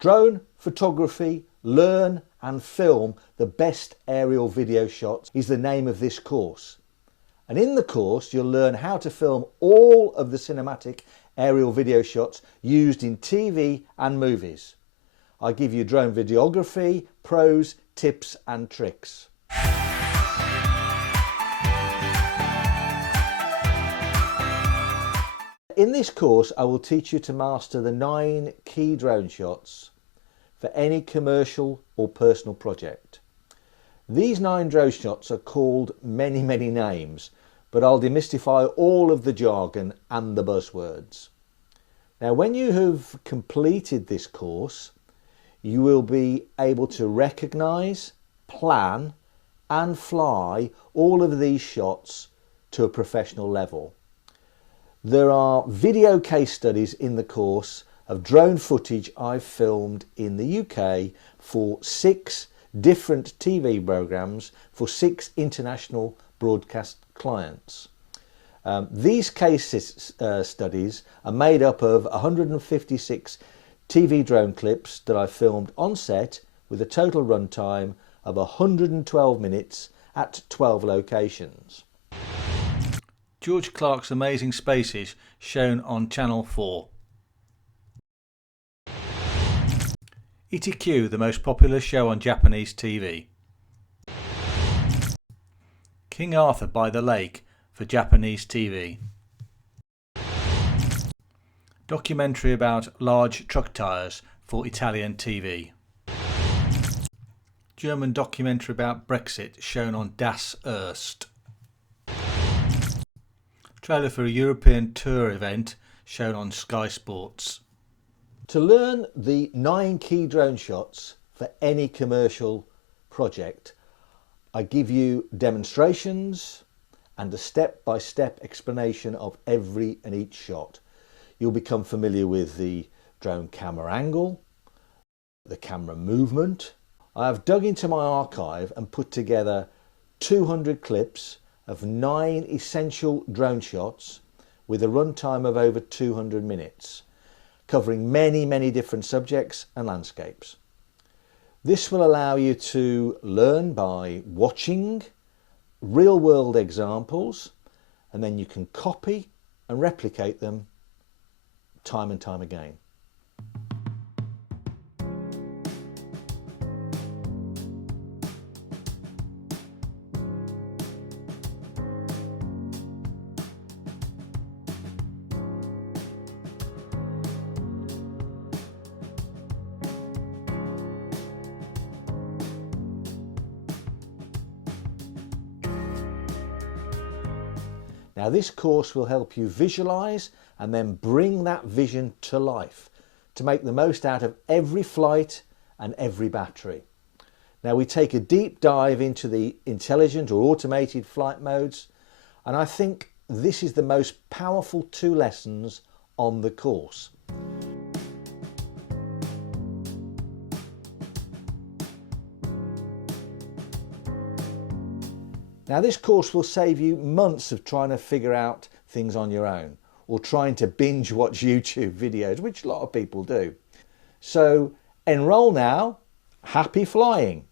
Drone photography, learn and film the best aerial video shots is the name of this course. And in the course you'll learn how to film all of the cinematic aerial video shots used in TV and movies. I give you drone videography, pros, tips and tricks. In this course I will teach you to master the 9 key drone shots for any commercial or personal project. These 9 drone shots are called many names, but I'll demystify all of the jargon and the buzzwords. Now when you have completed this course, you will be able to recognise, plan and fly all of these shots to a professional level. There are video case studies in the course of drone footage I've filmed in the UK for 6 different TV programmes for 6 international broadcast clients. These case studies are made up of 156 TV drone clips that I filmed on set with a total runtime of 112 minutes at 12 locations. George Clarke's Amazing Spaces shown on Channel 4. ETQ, the most popular show on Japanese TV. King Arthur by the Lake for Japanese TV. Documentary about large truck tyres for Italian TV. German documentary about Brexit shown on Das Erst. Trailer for a European tour event shown on Sky Sports. To learn the 9 key drone shots for any commercial project, I give you demonstrations and a step-by-step explanation of every and each shot. You'll become familiar with the drone camera angle, the camera movement. I have dug into my archive and put together 200 clips of 9 essential drone shots with a runtime of over 200 minutes, covering many different subjects and landscapes. This will allow you to learn by watching real-world examples, and then you can copy and replicate them time and time again. Now this course will help you visualise and then bring that vision to life to make the most out of every flight and every battery. Now we take a deep dive into the intelligent or automated flight modes, and I think this is the most powerful 2 lessons on the course. Now this course will save you months of trying to figure out things on your own or trying to binge watch YouTube videos, which a lot of people do. So enroll now. Happy flying!